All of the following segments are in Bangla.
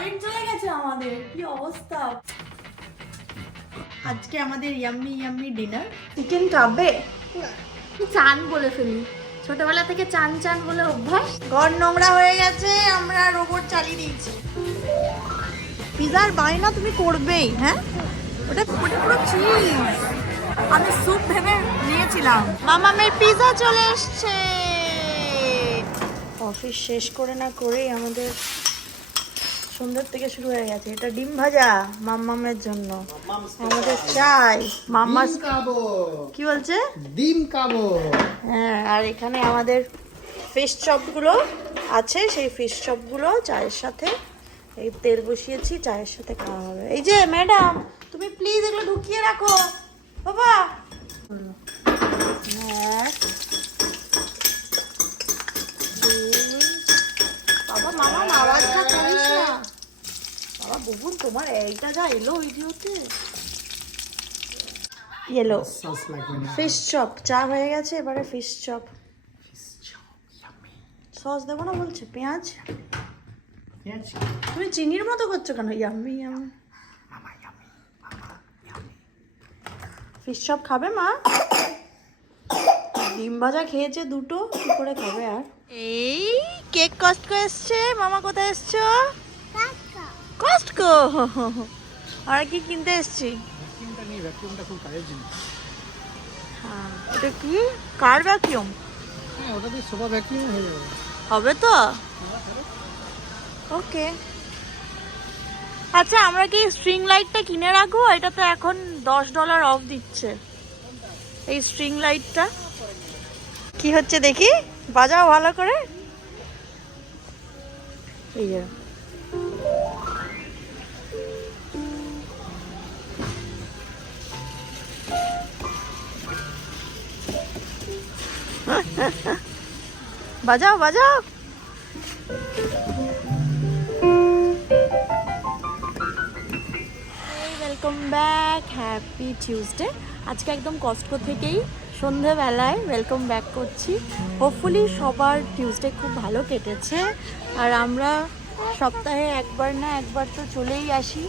কারেন্ট চলে গেছে আমাদের কি অবস্থা? আজকে আমাদের ইয়াম্মি ইয়াম্মি ডিনার চিকেন খাবে? চান বলে ফেলি। ছোটবেলা থেকে চান চান বলে অভ্যাস। ঘর নোংরা হয়ে গেছে আমরা রোবট চালিয়ে দিয়েছি পিজার বায়না তুমি করবেই হ্যাঁ? ওটা ওটা পুরো চিজ আমি স্যুপ ভেবে নিয়েছিলাম। মামামের পিজা চলে এসছে। অফিস শেষ করে না করেই আমাদের সন্ধ্যের থেকে শুরু হয়ে গেছে। এটা ডিম ভাজা মাম্মামের জন্য। আমাদের চাই। মাম্মা কি বলছে? ডিম খাব। হ্যাঁ আর এখানে আমাদের ফিশ চপগুলো আছে। সেই ফিশ চপগুলো চায়ের সাথে এই তেল বসিয়েছি চায়ের সাথে খাওয়া হবে। এই যে ম্যাডাম তুমি প্লিজ এগুলো ঢুকিয়ে রাখো। বাবা। এক, বাবা মামা আওয়াজটা করিস না বাবা বহুন তোমার এইটা যা এলো ভিডিওতে এলো সস ফিশ চপ চা হয়ে গেছে এবারে ফিশ চপ সস দেবো না বলছে পেঁয়াজ? পেঁয়াজ? তুমি চিনির মতো করছ কেন? ইয়াম্মি ইয়াম্মি ফিশ চপ খাবে মা? ডিম ভাজা খেয়েছে দুটো কি করে খাবে আর? এই কেক কস্টকো এসছে মামা কোথায় এসছো? কস্টকো আর কি কিনতে এসছি? ভ্যাকিউমটা নিয়ে ভ্যাকিউমটা খুব কাজের জিনিস। হ্যাঁ এটা কি? কার ভ্যাকিউম হ্যাঁ ওটা দিয়ে সোফা ভ্যাকিউম হয়ে যাবে। হবে তো? ওকে। আচ্ছা আমরা কি স্ট্রিং লাইটটা কিনে রাখব? এটা তো এখন দশ ডলার অফ দিচ্ছে। এই স্ট্রিং লাইটটা কি হচ্ছে দেখি? বাজাও ভালো করে। এই বাজাও বাজাও। ওয়েলকাম ব্যাক হ্যাপি টিউসডে আজকে একদম কষ্টকো থেকেই সন্ধেবেলায় ওয়েলকাম ব্যাক করছি। হোপফুলি সবার টিউসডে খুব ভালো কেটেছে। আর আমরা সপ্তাহে একবার না একবার তো চলেই আসি।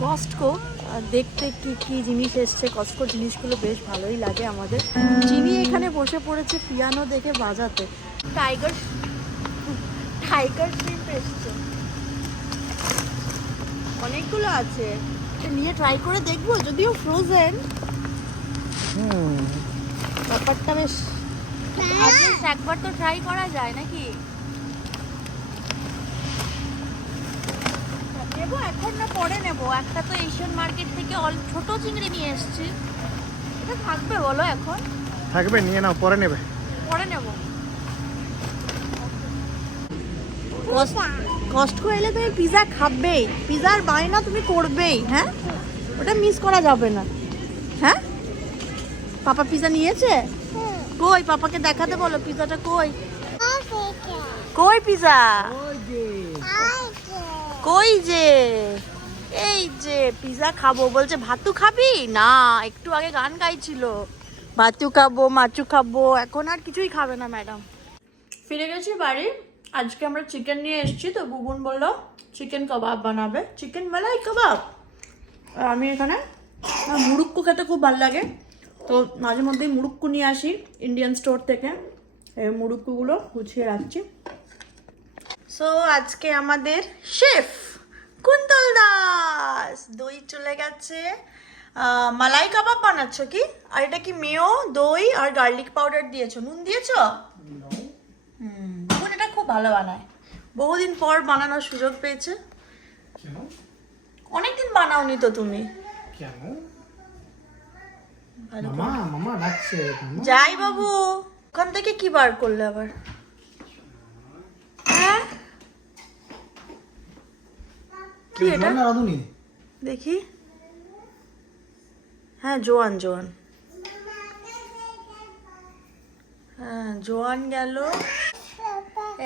কস্টকো দেখতে কি কি জিনিস এসছে কস্টকো জিনিসগুলো বেশ ভালোই লাগে আমাদের। যিনি এখানে বসে পড়েছে পিয়ানো দেখে বাজাতে। টাইগার টাইগার শ্রিম্প এসছে। অনেকগুলো আছে। নিয়ে ট্রাই করে দেখব যদিও ফ্রোজেন ব্যাপারটা বেশ Atleast একবার তো ট্রাই করা যায় নাকি? নেব এখন না পরে নেব। একটা তো এশিয়ান মার্কেট থেকে অল ছোট চিংড়ি নিয়ে এসেছি। এটা থাকবে বলো এখন? থাকবে নিয়ে নাও পরে নেবে। পরে নেব। কষ্ট এলে তুমি পিজা খাবেই। পিজার বায়না তুমি করবেই হ্যাঁ? ওটা মিস করা যাবে না। হ্যাঁ? পাপা পিজা নিয়েছে? কই পাপাকে দেখাতে বলো পিজাটা কই? কই পিজা কই যে? এই যে পিজা খাব। বলছে, ভাতু খাবি? না, একটু আগে গান গাইছিল। ভাতু খাব মাচু খাব, এখন আর কিছুই খাবে না, ম্যাডাম। ফিরে গেছি বাড়ি। আজকে আমরা চিকেন নিয়ে এসেছি, তো বুবুন বলল, চিকেন কাবাব বানাবে। Chicken malai kebab? আমি এখানে মুরুক্কু খেতে খুব ভালো লাগে। তো মাঝে মধ্যেই মুরুক্কু নিয়ে আসি ইন্ডিয়ান স্টোর থেকে। এই মুরুক্কুগুলো গুছিয়ে রাখছি। সো আজকে আমাদের শেফ কুন্তল দাস। দই চলে গেছে। মালাই কাবাব বানাচ্ছ কি? আর এটা কি মেয় দই আর গার্লিক পাউডার দিয়েছ? নুন দিয়েছ? হুম এটা খুব ভালো বানায়। বহুদিন পর বানানোর সুযোগ পেয়েছে। অনেকদিন বানাওনি তো তুমি। যাই বাবু ওখান থেকে কি বার করলে আবার হ্যাঁ কি এটা? দেখি। হ্যাঁ জোয়ান জোয়ান। হ্যাঁ জোয়ান গেল।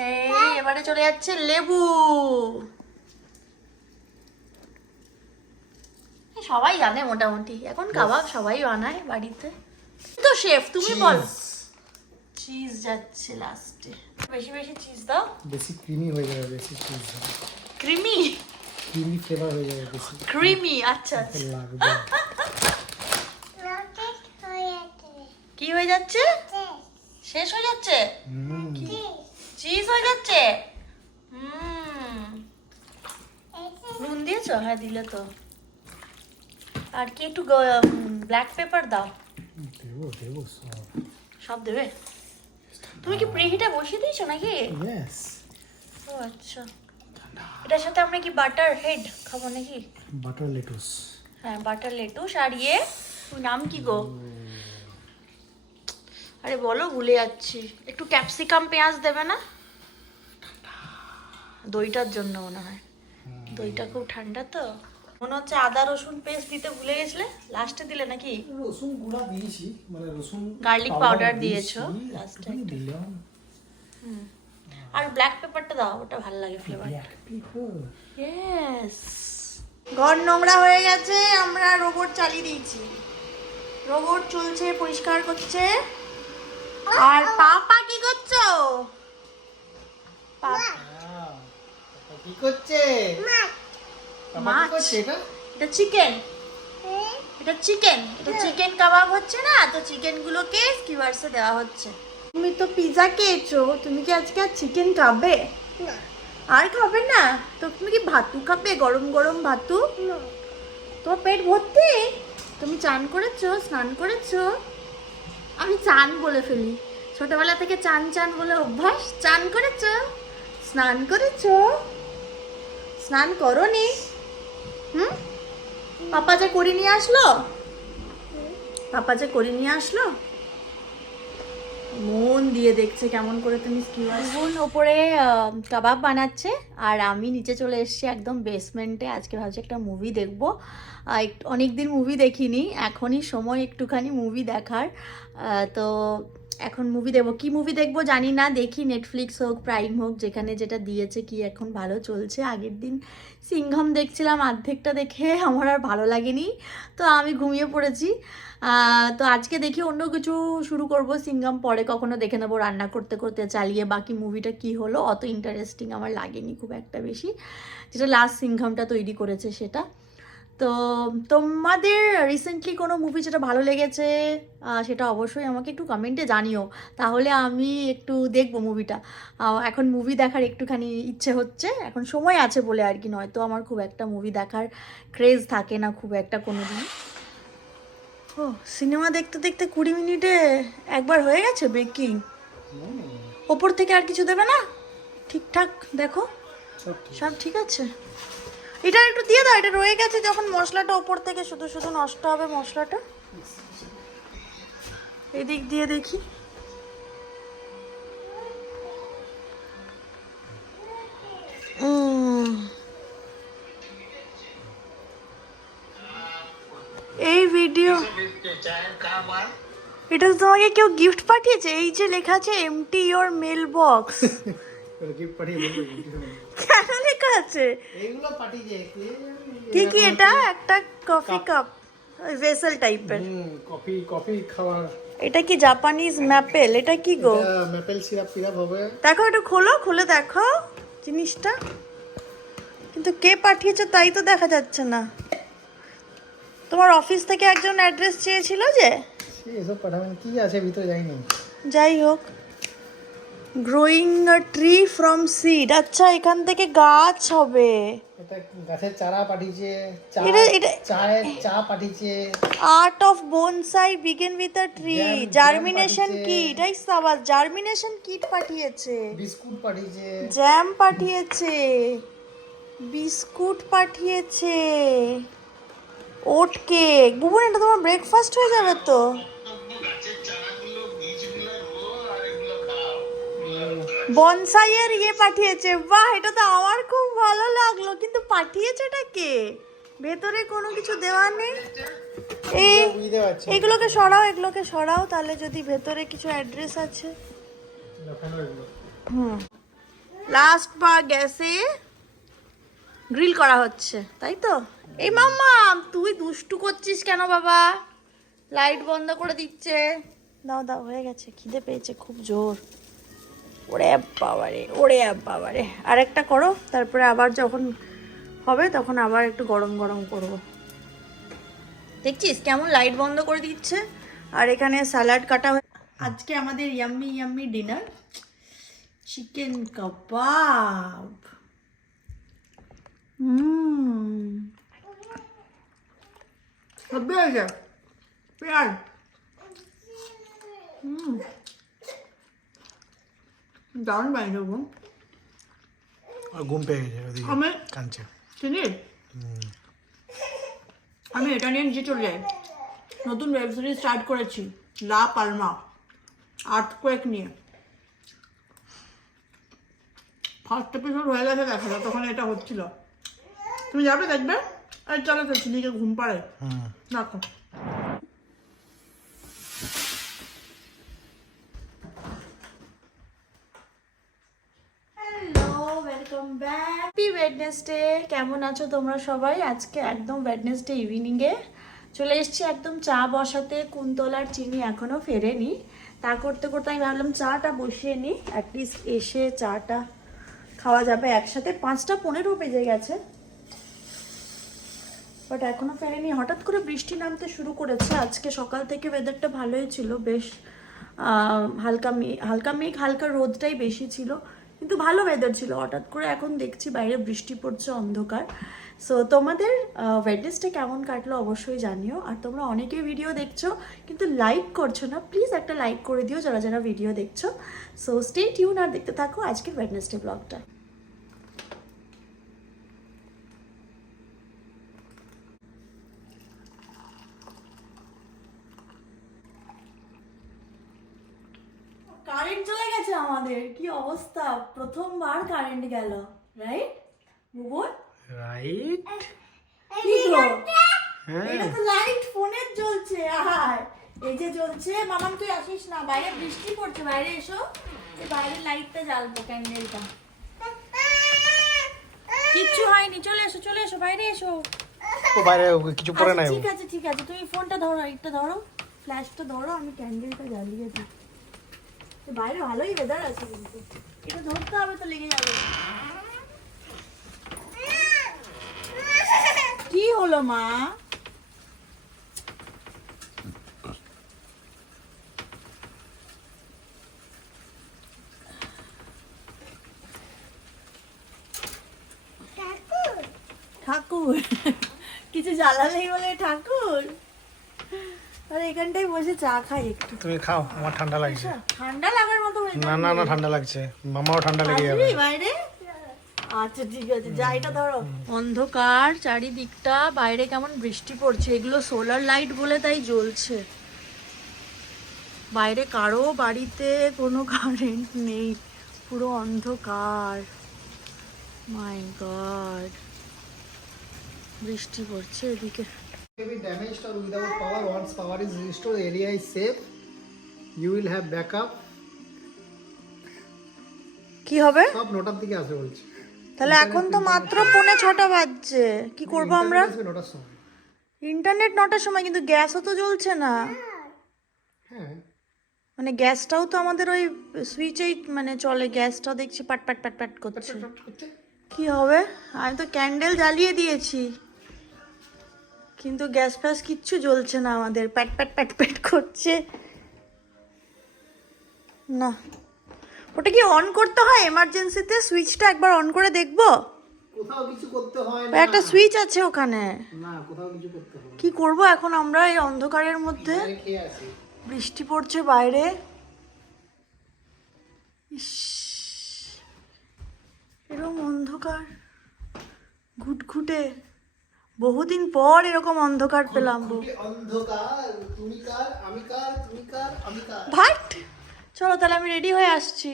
এই এবারে চলে যাচ্ছে লেবু। সবাই জানে মোটামুটি। এখন কাবাব সবাই বানায় বাড়িতে। তো শেফ তুমি বল। চিজ যাচ্ছে লাস্টে বেশি বেশি চিজ দাও। বেশি ক্রিমি হয়ে যাবে বেশি চিজ ক্রিমি ক্রিমি ফ্লেভার হয়ে যাবে বেশি। ক্রিমি আচ্ছা আচ্ছা। লাগবে। কি হয়ে যাচ্ছে? শেষ হয়ে যাচ্ছে? চিজ হয়ে যাচ্ছে? নুন দিয়েছ? হ্যাঁ দিলে তো। আর কি একটু ব্ল্যাক পেপার দাও। দেবো দেবো সব। সব দেবে? তুমি কি প্রিহিটা বসিয়ে দিয়েছ নাকি? ও আচ্ছা। এটার সাথে আমরা কি বাটার হেড খাব নাকি? বাটার লেটুস হ্যাঁ বাটার লেটুস আর ইয়ে নাম কি গো? আরে বলো ভুলে যাচ্ছি। একটু ক্যাপসিকাম পেঁয়াজ দেবে না? দইটার জন্য মনে হয়। দইটা খুব ঠান্ডা তো। মনে হচ্ছে আদা রসুন পেস্ট দিতে ভুলে গেছিলে? লাস্টে দিলে নাকি? রসুন গুঁড়া দিয়েছি মানে রসুন Garlic powder দিয়েছ, লাস্টে দিলাম। আর ব্ল্যাক পেপারটা দাও ওটা ভালো লাগে ফ্লেভার ব্ল্যাক পেপার ইয়েস ঘর নোংরা হয়ে গেছে আমরা রোবট চালিয়ে দিয়েছি। রোবট চলছে পরিষ্কার করছে। আর পাপা কি করছ? পা- কি করছে? মাছ। করছে এটা? এটা চিকেন এটা চিকেন এটা চিকেন কাবাব হচ্ছে না? তো চিকেন গুলোকে স্কিভার্সে দেওয়া হচ্ছে। তুমি তো পিজা খেয়েছো তুমি কি আজকে আর চিকেন খাবে? আর খাবে না? তো তুমি কি ভাতু খাবে গরম গরম ভাতু? তোমার পেট ভর্তি? তুমি চান করেছ স্নান করেছ? আমি চান বলে ফেলি। ছোটবেলা থেকে চান চান বলে অভ্যাস। চান করেছ? স্নান করেছ? স্নান করনি? হুম? পাপা যে করে নিয়ে আসলো? পাপা যে করে নিয়ে আসলো? মন দিয়ে দেখছে কেমন করে তুমি বোন ওপরে কাবাব বানাচ্ছে, আর আমি নিচে চলে এসেছি একদম বেসমেন্টে আজকে ভাবছি একটা মুভি দেখব। অনেক দিন মুভি দেখিনি, এখনই সময় একটুখানি মুভি দেখার। তো এখন মুভি দেখব। কি মুভি দেখব জানি না, দেখি নেটফ্লিক্স হোক প্রাইম হোক, যেখানে যেটা দিয়েছে কি এখন ভালো চলছে। আগের দিন সিংহম দেখছিলাম, অর্ধেকটা দেখে আমার আর ভালো লাগেনি। তো আমি ঘুমিয়ে পড়েছি। তো আজকে দেখি অন্য কিছু শুরু করব। সিংহম পরে কখনো দেখে নেব রান্না করতে করতে চালিয়ে বাকি মুভিটা কি হলো, অত ইন্টারেস্টিং আমার লাগেনি খুব একটা বেশি। যেটা লাস্ট সিংহমটা তৈরি করেছে সেটা। তো তোমাদের রিসেন্টলি কোনো মুভি যেটা ভালো লেগেছে সেটা অবশ্যই আমাকে একটু কমেন্টে জানিও। তাহলে আমি একটু দেখব মুভিটা এখন মুভি দেখার একটুখানি ইচ্ছে হচ্ছে এখন সময় আছে বলে আর কি নয়তো আমার খুব একটা মুভি দেখার ক্রেজ থাকে না খুব একটা কোনো দিন ও সিনেমা দেখতে দেখতে কুড়ি মিনিটে একবার হয়ে গেছে বেকিং ওপর থেকে আর কিছু দেবে না? ঠিকঠাক দেখো। সব ঠিক আছে? এটা একটু দিয়ে দাও, এটা রয়ে গেছে যখন মশলাটা ওপর থেকে শুধু শুধু নষ্ট হবে মশলাটা। এদিক দিয়ে দেখি। এই ভিডিও এটা তোমাকে কেউ গিফট পাঠিয়েছে? এই যে লেখা আছে empty your mail box gift পাঠিয়ে লেখা আছে? এইগুলো পাঠিয়ে কি কি এটা? একটা কফি কাপ। ভেসেল টাইপের কফি কফি খাওয়ার। এটা কি জাপানিজ ম্যাপেল এটা কি গো? মেপেল সিরাপ সিরাপ হবে। দেখো একটু খোলো খুলে দেখো জিনিসটা। কিন্তু কে পাঠিয়েছে তাই তো দেখা যাচ্ছে না। তোমার অফিস থেকে একজন অ্যাড্রেস চেয়েছিল যে? সে এসব পাঠাবেন কি আছে ভিতরে যাইনি। যাই হোক। Growing a tree from seed আচ্ছা এখান থেকে গাছ হবে। এটা গাছের চারা পাঠিয়েছে চা এটা- এটা- চায়ের চা পাঠিয়েছে। Art of bonsai begin with a tree germination. Kit এই সাবাস জার্মিনেশন কিট পাঠিয়েছে। বিস্কুট পাঠিয়েছে। জ্যাম পাঠিয়েছে। বিস্কুট পাঠিয়েছে। ওট কেক বুবুন এটা তোমার ব্রেকফাস্ট হয়ে যাবে তো? বনসাইয়ের ইয়ে পাঠিয়েছে। বাহ, এটা তো আমার খুব ভালো লাগল। কিন্তু পাঠিয়েছে এটা কে? ভেতরে কোনো কিছু দেওয়া নেই? এই, এগুলোকে সরাও এগুলোকে সরাও, তাহলে যদি ভেতরে কিছু অ্যাড্রেস আছে। হুম। লাস্ট বা গ্যাসে গ্রিল করা হচ্ছে, তাই তো? এই মাম্মা, তুই দুষ্টু করছিস কেন বাবা? লাইট বন্ধ করে দিচ্ছে। দাও দাও, হয়ে গেছে, খিদে পেয়েছে, খুব জোর। ওরে বাবারে ওরে বাবারে। আর একটা করো, তারপরে আবার যখন হবে তখন আবার একটু গরম গরম করব। দেখছিস কেমন লাইট বন্ধ করে দিচ্ছে? আর এখানে স্যালাড কাটা আজকে আমাদের yummy yummy dinner chicken kebab হুম সবজি হয়েছে পেঁয়াজ হুম দারুণ বানিয়েছে আর ঘুম পেয়ে গেছে ওদিকে আমি কাঁদছে। চিনিস আমি এটা নিয়ে নিচে চলে যাই। নতুন ওয়েব সিরিজ স্টার্ট করেছি লা পালমা আর্থকোয়েক নিয়ে। ফার্স্ট এপিসোড হয়ে গেছে দেখা যায় তখন এটা হচ্ছিল। তুমি যাবে দেখবে? আর চলো তো চিনিকে ঘুম পাড়ে হুম। দেখো hello welcome back happy Wednesday কেমন আছো তোমরা সবাই? আজকে একদম ওয়েডনেসডে ইভিনিংয়ে চলে এসেছি একদম চা বসাতে, কুন্তলার চিনি এখনও ফেরেনি। তা করতে করতে আমি ভাবলাম চাটা বসিয়ে নিই অ্যাটলিস্ট এসে চাটা খাওয়া যাবে একসাথে। পাঁচটা পনেরো বেজে গেছে বাট এখনও ফেরেনি। হঠাৎ করে বৃষ্টি নামতে শুরু করেছে। আজকে সকাল থেকে ওয়েদারটা ভালোই ছিল, বেশ হালকা মেঘ হালকা মেঘ, হালকা রোদটাই বেশি ছিল। কিন্তু ভালো ওয়েদার ছিল। হঠাৎ করে এখন দেখছি বাইরে বৃষ্টি পড়ছে, অন্ধকার। সো তোমাদের ওয়েডনেসটা কেমন কাটলো অবশ্যই জানিও। আর তোমরা অনেকেই ভিডিও দেখছ, কিন্তু লাইক করছ না। প্লিজ একটা লাইক করে দিও যারা যারা ভিডিও দেখছ। সো স্টে টিউন আর দেখতে থাকো আজকের ওয়েডনেসডে ব্লগটা কারেন্ট চলে গেছে আমাদের অবস্থা। প্রথমবার কারেন্ট গেল রাইট বুবুন রাইট কি গো হ্যাঁ। এটা তো লাইট ফোনের জ্বলছে এই যে জ্বলছে মামাম তুই আসিস না বাইরে বৃষ্টি পড়ছে বাইরে এসো। বাইরে লাইটটা জ্বালবো ক্যান্ডেলটা কিচ্ছু হয়নি চলে এসো চলে এসো বাইরে এসো। ও বাইরে কিছু পরে আচ্ছা, নাই ঠিক আছে ঠিক আছে তুমি ফোনটা ধরো একটা ধরো। ফ্ল্যাশটা ধরো আমি ক্যান্ডেলটা জ্বালিয়ে দিই তো বাইরে ভালোই ওয়েদার আছে কিন্তু। এটা ধরতে হবে তো লেগে যাবে। কি হলো মা? ঠাকুর। কিছু জ্বালালেই বলে ঠাকুর? আর এখানটায় বসে চা খাই একটু। তুমি খাও আমার ঠান্ডা লাগছে। ঠান্ডা লাগার মতো না না না ঠান্ডা লাগছে। মামাও ঠান্ডা লেগে যাবে। বাইরে? আচ্ছা ঠিক আছে যা এটা ধরো। অন্ধকার চারিদিকটা বাইরে কেমন বৃষ্টি পড়ছে। এগুলো সোলার লাইট বলে তাই জ্বলছে। বাইরে কারও বাড়িতে কোনো কারেন্ট নেই। পুরো অন্ধকার। মাই গড বৃষ্টি পড়ছে এদিকে। May be damaged or without power once power is restored area is safe. You will have backup. কি হবে? সব নটার দিকে আসবে বলছে। তাহলে এখন তো মাত্র পৌনে ছটা বাজছে। কি করব আমরা? নটার সময়। ইন্টারনেট নটার সময় কিন্তু গ্যাসও তো জ্বলছে না। হ্যাঁ। মানে গ্যাসটাও তো আমাদের ওই সুইচেই মানে চলে গ্যাসটা দেখছি পাট পাট পাট পাট করছে। কি হবে? আমি তো ক্যান্ডেল জ্বালিয়ে দিয়েছি। কিন্তু গ্যাস ফ্যাস কিচ্ছু জ্বলছে না আমাদের। প্যাট প্যাট প্যাট প্যাট করছে। না। ওটা কি অন করতে হয়? এমার্জেন্সিতে সুইচটা একবার অন করে দেখব? কোথাও কিছু করতে হয় না একটা সুইচ আছে ওখানে। না কোথাও কিছু করতে কি করব এখন আমরা এই অন্ধকারের মধ্যে? বৃষ্টি পড়ছে বাইরে। ইস, এরকম অন্ধকার। ঘুটঘুটে। বহুদিন পর এরকম অন্ধকার পেলাম গো। অন্ধকার। তুমি কার? আমি কার? তুমি কার? আমি কার? ভাট চলো তাহলে আমি রেডি হয়ে আসছি।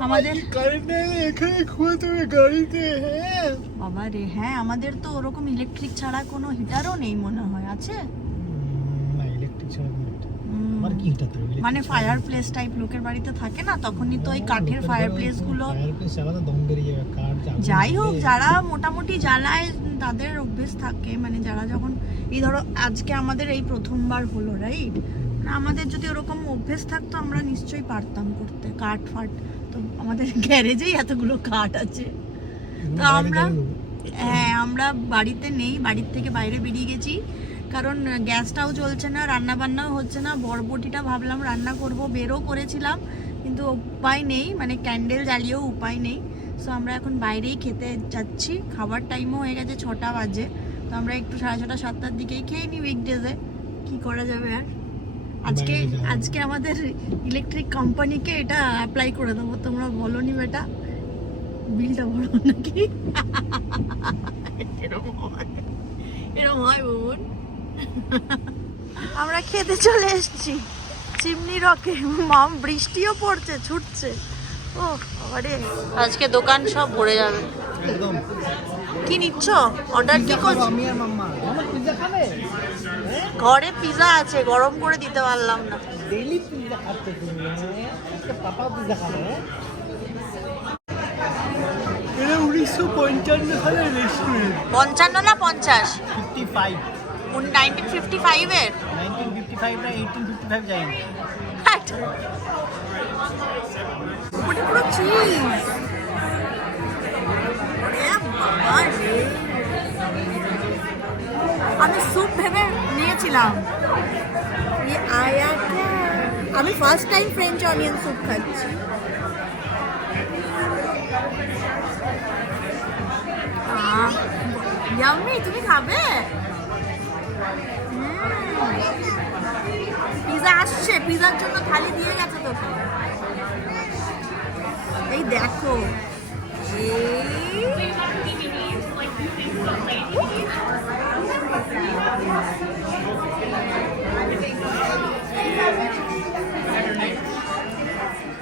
আমাদের কারেন্ট এখানে ঘুমাতে হবে গাড়িতে হ্যাঁ? বাবা রে হ্যাঁ আমাদের তো ওরকম ইলেকট্রিক ছাড়া কোনো হিটারও নেই মনে হয় আছে? না ইলেকট্রিক ছাড়া হুম, কি হিটার মানে ফায়ার প্লেস টাইপ লোকের বাড়িতে থাকে না তখনই তো ওই কাঠের ফায়ার প্লেসগুলো। যাই হোক যারা মোটামুটি জ্বালায় তাদের অভ্যেস থাকে মানে যারা যখন এই ধরো আজকে আমাদের এই প্রথমবার হলো রাইট আমাদের যদি ওরকম অভ্যেস থাকতো আমরা নিশ্চয়ই পারতাম করতে কাঠ ফাট তো আমাদের গ্যারেজেই এতগুলো কাঠ আছে। তো আমরা হ্যাঁ আমরা বাড়িতে নেই বাড়ির থেকে বাইরে বেরিয়ে গেছি। কারণ গ্যাসটাও চলছে না রান্না বান্নাও হচ্ছে না বরবটিটা ভাবলাম রান্না করব বেরও করেছিলাম কিন্তু উপায় নেই মানে ক্যান্ডেল জ্বালিয়েও উপায় নেই। সো আমরা এখন বাইরেই খেতে যাচ্ছি। খাবার টাইমও হয়ে গেছে ছটা বাজে। তো আমরা একটু সাড়ে ছটা সাতটার দিকেই খেয়ে নিই উইকডেজে কি করা যাবে আর? আজকে আজকে আমাদের ইলেকট্রিক কোম্পানিকে এটা অ্যাপ্লাই করে দেবো। তোমরা বলো নি বেটা। বিলটা বড় নাকি? এরকম হয়। এরকম হয় বোন। আমরা খেতে চলে এসেছি। চিমনি রকে। মাম বৃষ্টিও পড়ছে ছুটছে। ও আরে আজকে দোকান সব ভরে যাবে। একদম। কি নিচ্ছ? অর্ডার কি করছ? আমি আর মাম্মা। মাম্মা পিজ্জা খাবে? ঘরে পিজা আছে গরম করে দিতে পারলাম না। ডেইলি তুমি হ্যাঁ? আজকে পাপা পিজ্জা খাবে হ্যাঁ? এটা উনিশশো পঞ্চান্ন সালের রেস্টুরেন্ট পঞ্চান্ন না পঞ্চাশ? ফিফটি ফাইভ নাইনটিন ফিফটি ফাইভের নাইনটিন ফিফটি ফাইভ না এইটিন ফিফটি ফাইভ যায়নি পুরো চিজ আমি স্যুপ ভেবে নিয়েছিলাম। আমি first time French onion soup খাচ্ছি। ইয়াম্মি তুমি খাবে? পিজা আসছে পিজার জন্য থালি দিয়ে গেছে তোকে। এই দেখো।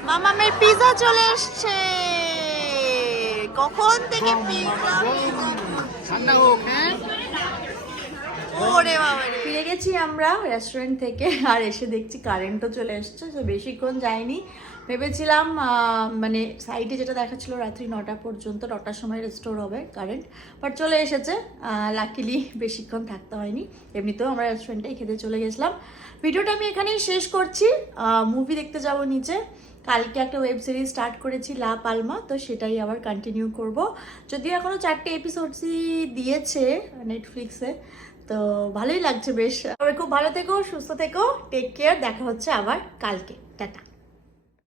মামা মের পিজা চলে এসছে। কখন থেকে পিজা ঠান্ডা হোক হ্যাঁ? ওরে বাবা রে। ফিরে গেছি আমরা রেস্টুরেন্ট থেকে আর এসে দেখছি কারেন্টও চলে এসছে তো বেশিক্ষণ যায়নি ভেবেছিলাম মানে সাইডে যেটা দেখাচ্ছিল রাত্রি নটা পর্যন্ত, নটার সময় রেস্টোর হবে কারেন্ট বাট চলে এসেছে। লাকিলি বেশিক্ষণ থাকতে হয়নি। এমনিতেও আমরা রেস্টুরেন্টেই খেতে চলে গেছিলাম। ভিডিওটা আমি এখানেই শেষ করছি। মুভি দেখতে যাব নিচে। কালকে একটা ওয়েব সিরিজ স্টার্ট করেছি, লা পালমা, তো সেটাই আবার কন্টিনিউ করব। যদিও এখনও চারটে এপিসোডসই দিয়েছে নেটফ্লিক্সে তো ভালোই লাগছে বেশ। খুব ভালো থেকো, সুস্থ থেকো টেক কেয়ার দেখা হচ্ছে আবার কালকে। টাটা।